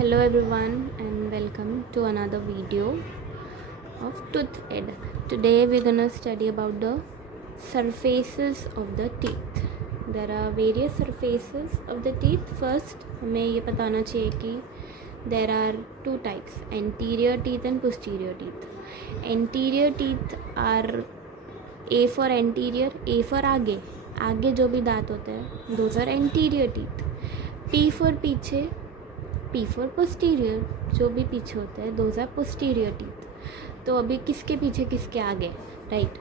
Hello everyone and welcome to another video of Tooth Ed. Today we're gonna study about the surfaces of the teeth. There are various surfaces of the teeth. First हमें ये बताना चाहिए कि there are two types, anterior teeth and posterior teeth. Anterior teeth are A for anterior, A for आगे जो भी दांत होते हैं those are anterior teeth. P for पीछे, P for posterior, जो भी पीछे होता है those are posterior teeth. तो अभी किसके पीछे किसके आगे, राइट?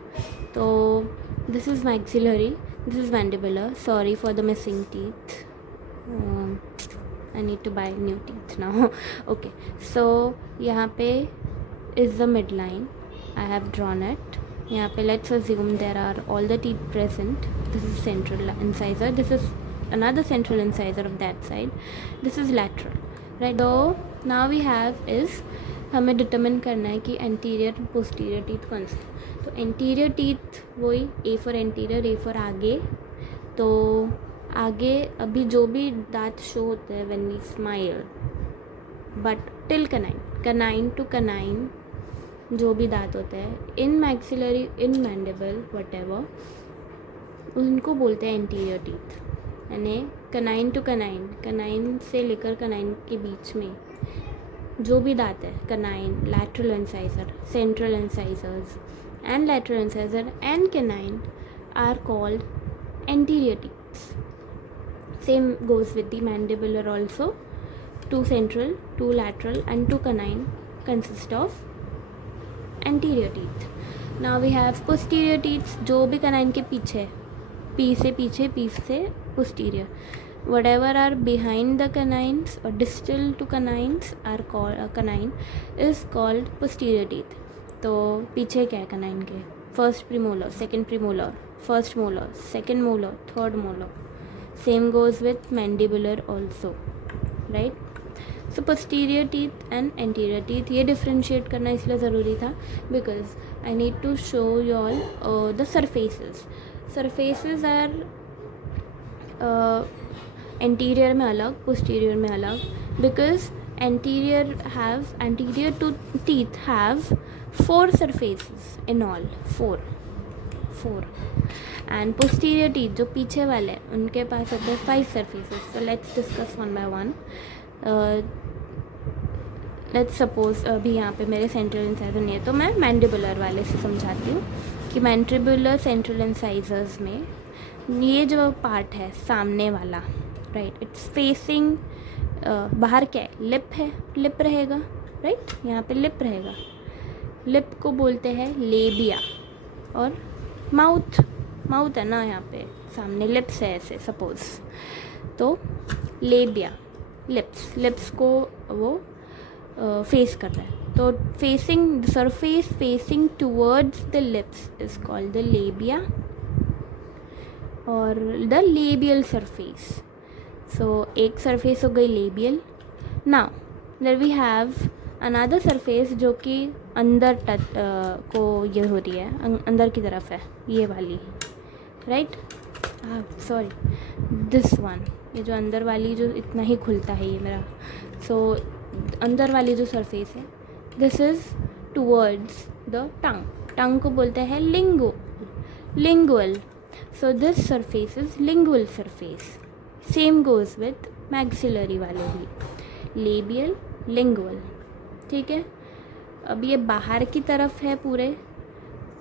तो this is maxillary, this is mandibular. Sorry for the missing teeth. I need to buy new teeth now. Okay, so यहाँ पे is the midline. I have drawn it. यहाँ पे let's assume there are all the teeth present. This is central incisor. This is another central incisor of that side. This is lateral, right? So now we have is हमें determine करना है कि anterior posterior teeth कौन सा. तो anterior teeth वही A for anterior, A for आगे. तो आगे अभी जो भी दांत शो होते हैं when we smile, but till canine to canine जो भी दांत होते हैं in maxillary, in mandible, whatever, उनको बोलते हैं एंटीरियर टीथ. यानी कनाइन टू कनाइन, कनाइन से लेकर कनाइन के बीच में जो भी दांत है, canine, lateral incisor, central incisors and lateral incisor and canine are called anterior teeths. Same goes with the mandibular also. 2 central, 2 lateral and 2 canine consist of anterior teeth. Now we have posterior teeth, जो भी canine के पीछे, P से पीछे, P से posterior. Whatever are behind the canines or distal to canines are called canine is called posterior teeth. तो पीछे क्या है canine के? First premolar, second premolar, first molar, second molar, third molar. Same goes with mandibular also, right? So posterior teeth and anterior teeth, ये differentiate करना इसलिए ज़रूरी था because I need to show you all the surfaces. Surfaces are anterior में अलग, posterior में अलग, because anterior to teeth have 4 surfaces in all, 4 and posterior teeth जो पीछे वाले उनके पास होते हैं 5 surfaces. So let's discuss one by one. Let's suppose अभी यहाँ पे मेरे सेंट्रल इंसाइजर नहीं है, तो मैं मैंडिबुलर वाले से समझाती हूँ कि मैंडिबुलर सेंट्रल इंसाइजर्स में ये जो पार्ट है सामने वाला, राइट, इट्स फेसिंग बाहर क्या है, लिप है, लिप रहेगा, राइट, यहाँ पे लिप रहेगा. लिप को बोलते हैं लेबिया. और माउथ है ना, यहाँ पे सामने लिप्स है ऐसे सपोज, तो लेबिया, लिप्स को वो फेस कर रहा है. तो facing the surface facing towards the lips is called the labia और द लेबियल सरफेस. सो एक सरफेस हो गई labial. Now there we have another surface जो कि अंदर को ये हो रही है, अंदर की तरफ है, ये वाली, राइट, सॉरी दिस वन, ये जो अंदर वाली जो इतना ही खुलता है ये मेरा. सो अंदर वाली जो सरफेस है this is towards the tongue को बोलते हैं lingual. So this surface is lingual surface. Same goes with maxillary वाले भी, लेबियल, लिंगुअल, ठीक है. अब ये बाहर की तरफ है पूरे,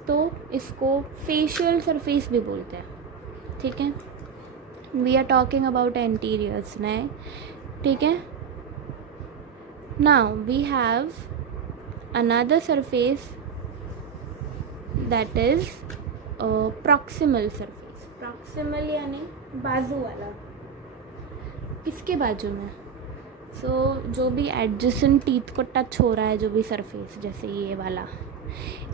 तो इसको फेशियल सरफेस भी बोलते हैं, ठीक है. वी आर टॉकिंग अबाउट एंटीरियर्स ना, ठीक है. Now we have another surface that is proximal surface. Proximal यानी बाजू वाला, किसके बाजू में? जो भी adjacent teeth को टच हो रहा है, जो भी surface, जैसे ये वाला,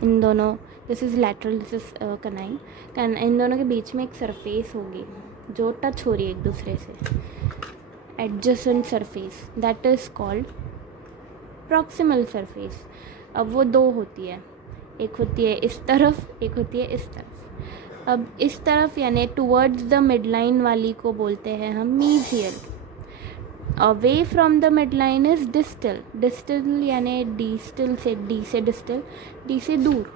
इन दोनों, this is lateral, this is canine, इन दोनों के बीच में एक surface होगी जो टच हो रही है एक दूसरे से, adjacent surface, that is called proximal surface. अब वो 2 होती है, एक होती है इस तरफ, एक होती है इस तरफ. अब इस तरफ यानी टुवर्ड्स द मिडलाइन वाली को बोलते हैं हम mesial. Away from the mid line is distal. Distal यानी डिस्टल से डी से डिस्टल, डी से दूर,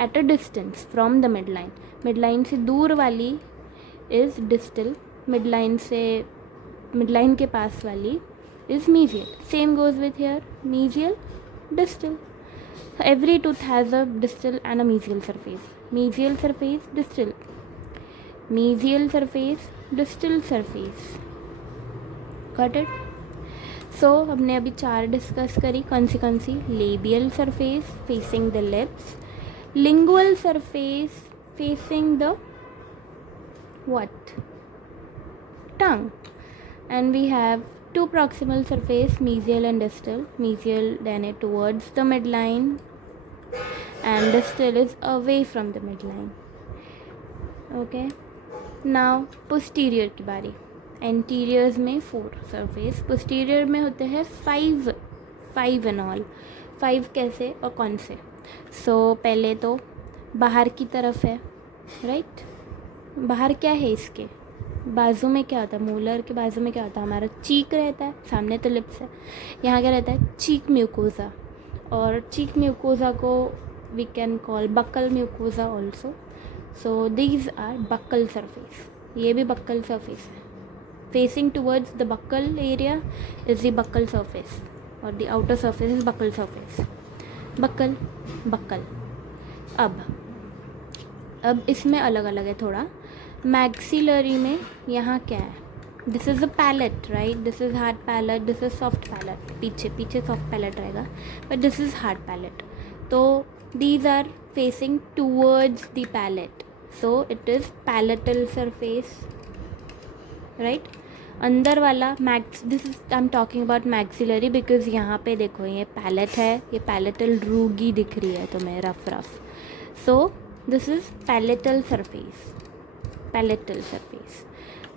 at a distance from the mid line. Mid line से दूर वाली इज डिस्टल, मिड लाइन के पास वाली is mesial. Same goes with here, mesial, distal. Every tooth has a distal and a mesial surface. Mesial surface, distal. Mesial surface, distal surface. Got it? So हमने अभी 4 discuss करी. कौन सी? Labial surface facing the lips. Lingual surface facing the what? Tongue. And we have 2 proximal surface, mesial and distal. Mesial then it towards the midline and distal is away from the midline. Okay, now posterior की बारी. Anteriors में 4 surface, posterior में होते हैं 5 in all. 5 कैसे और कौन से? So पहले तो बाहर की तरफ है, right? बाहर क्या है इसके? बाजू में क्या होता है? मोलर के बाजू में क्या होता है? हमारा चीक रहता है. सामने तो लिप्स है. यहाँ क्या रहता है? Cheek mucosa. और चीक म्यूकोजा को we can call buccal mucosa also. So these are buccal surface. ये भी बक्कल सरफेस है. Facing towards the buccal area is the buccal surface और the outer surface is buccal surface. Buccal. अब इसमें अलग अलग है थोड़ा. मैक्सिलरी में यहाँ क्या है? This is a palate, right? This is hard palate, this is soft palate. पीछे सॉफ्ट पैलेट रहेगा, but this is hard palate. तो these are facing towards the palate, so it is palatal surface, right? अंदर वाला this is I am talking about maxillary because यहाँ पे देखो ये palette है, ये पैलेटल रूगी दिख रही है तुम्हें rough. So this is palatal surface.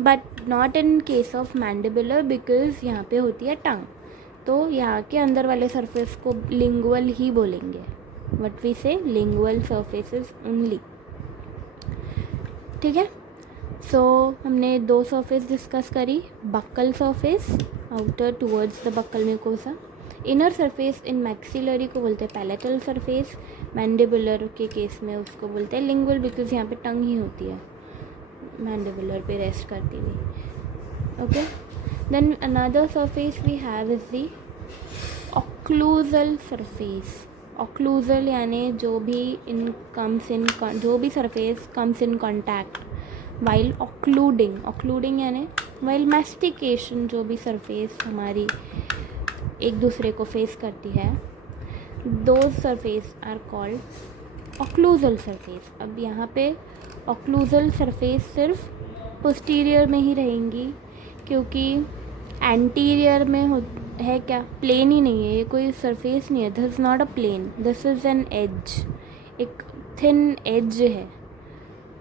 But not in case of mandibular because यहाँ पे होती है टंग. तो यहाँ के अंदर वाले सरफेस को लिंगुअल ही बोलेंगे. What we say, lingual surfaces only. ठीक है. सो हमने 2 सरफेस डिस्कस करी. Buccal surface outer towards the buccal mucosa. Inner surface in maxillary को बोलते हैं पैलेटल सरफेस. मैंडिबुलर के केस में उसको बोलते हैं लिंगुअल बिकॉज यहाँ पे टंग ही होती है मैंडिबुलर पे रेस्ट करती हुई. Okay. Then another surface we have is the occlusal surface. Occlusal यानी जो भी surface comes in contact while occluding यानी वाइल मैस्टिकेशन. जो भी सरफेस हमारी एक दूसरे को फेस करती है, those surface are called occlusal surface. अब यहाँ पे ऑक्लूजल सरफेस सिर्फ पोस्टीरियर में ही रहेंगी क्योंकि एंटीरियर में है क्या? प्लेन ही नहीं है, ये कोई सरफेस नहीं है. This is not a plane, this is an edge. एक थिन एज है,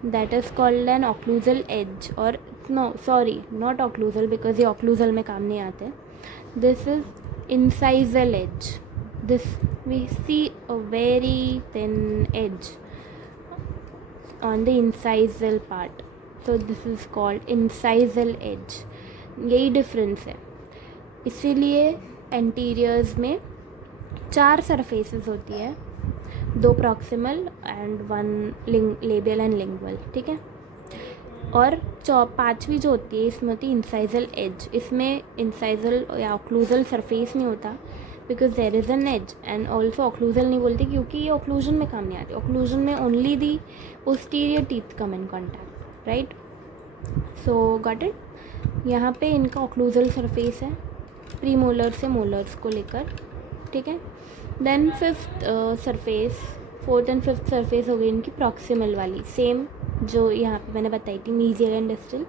that is called an occlusal edge. और no sorry, not occlusal because ये ऑक्लूजल में काम नहीं आते. This is incisal edge. This we see a very thin edge on the incisal part, so this is called incisal edge. यही difference है. इसीलिए एंटीरियर्स में 4 सरफेसेस होती है, 2 proximal and 1 labial and lingual. ठीक है. और 5वीं जो होती है इसमें होती है इंसाइजल एज. इसमें इंसाइजल या ऑक्लूजल सरफेस नहीं होता because there is an edge. And also occlusal नहीं बोलती क्योंकि ये ऑक्लूजन में काम नहीं आती. ऑक्लूजन में only the posterior teeth come in contact, right? So got it. यहाँ पे इनका ऑक्लूजल सरफेस है प्रीमोलर से मोलर्स को लेकर. ठीक है. Then 5th surface, 4th and 5th surface हो गई इनकी प्रॉक्सिमल वाली. सेम जो यहाँ पे मैंने बताई थी मीजियल एंड डिस्टल,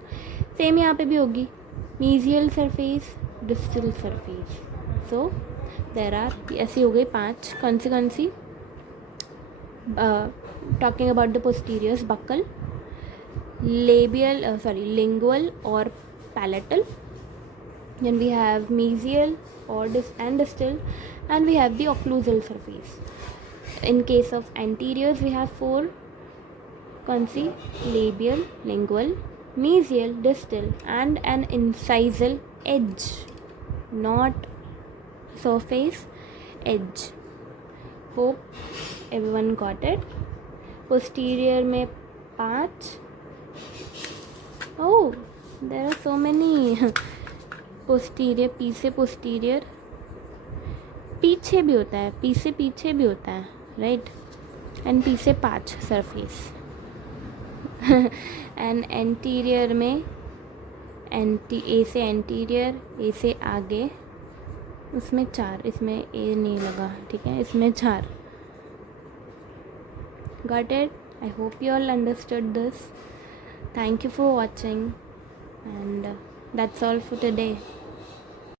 सेम यहाँ पे भी होगी. Mesial surface, distal surface. So there are, ऐसी हो गई 5. कौन सी talking about the posteriors, buccal, lingual or palatal. Then we have mesial or and distal, and we have the occlusal surface. In case of anteriors, we have 4. कौन सी? Labial, lingual, mesial, distal, and an incisal edge. not surface, edge. Hope everyone got it. Posterior में 5. Oh, there are so many. posterior, P से posterior पीछे भी होता है, P से पीछे भी होता है, राइट. एंड P से 5 सरफेस. एंड एंटीरियर में ए से एंटीरियर, ए से आगे, उसमें 4. इसमें ए नहीं लगा, ठीक है, इसमें 4. Got it? I hope you all understood this. Thank you for watching, and that's all for today.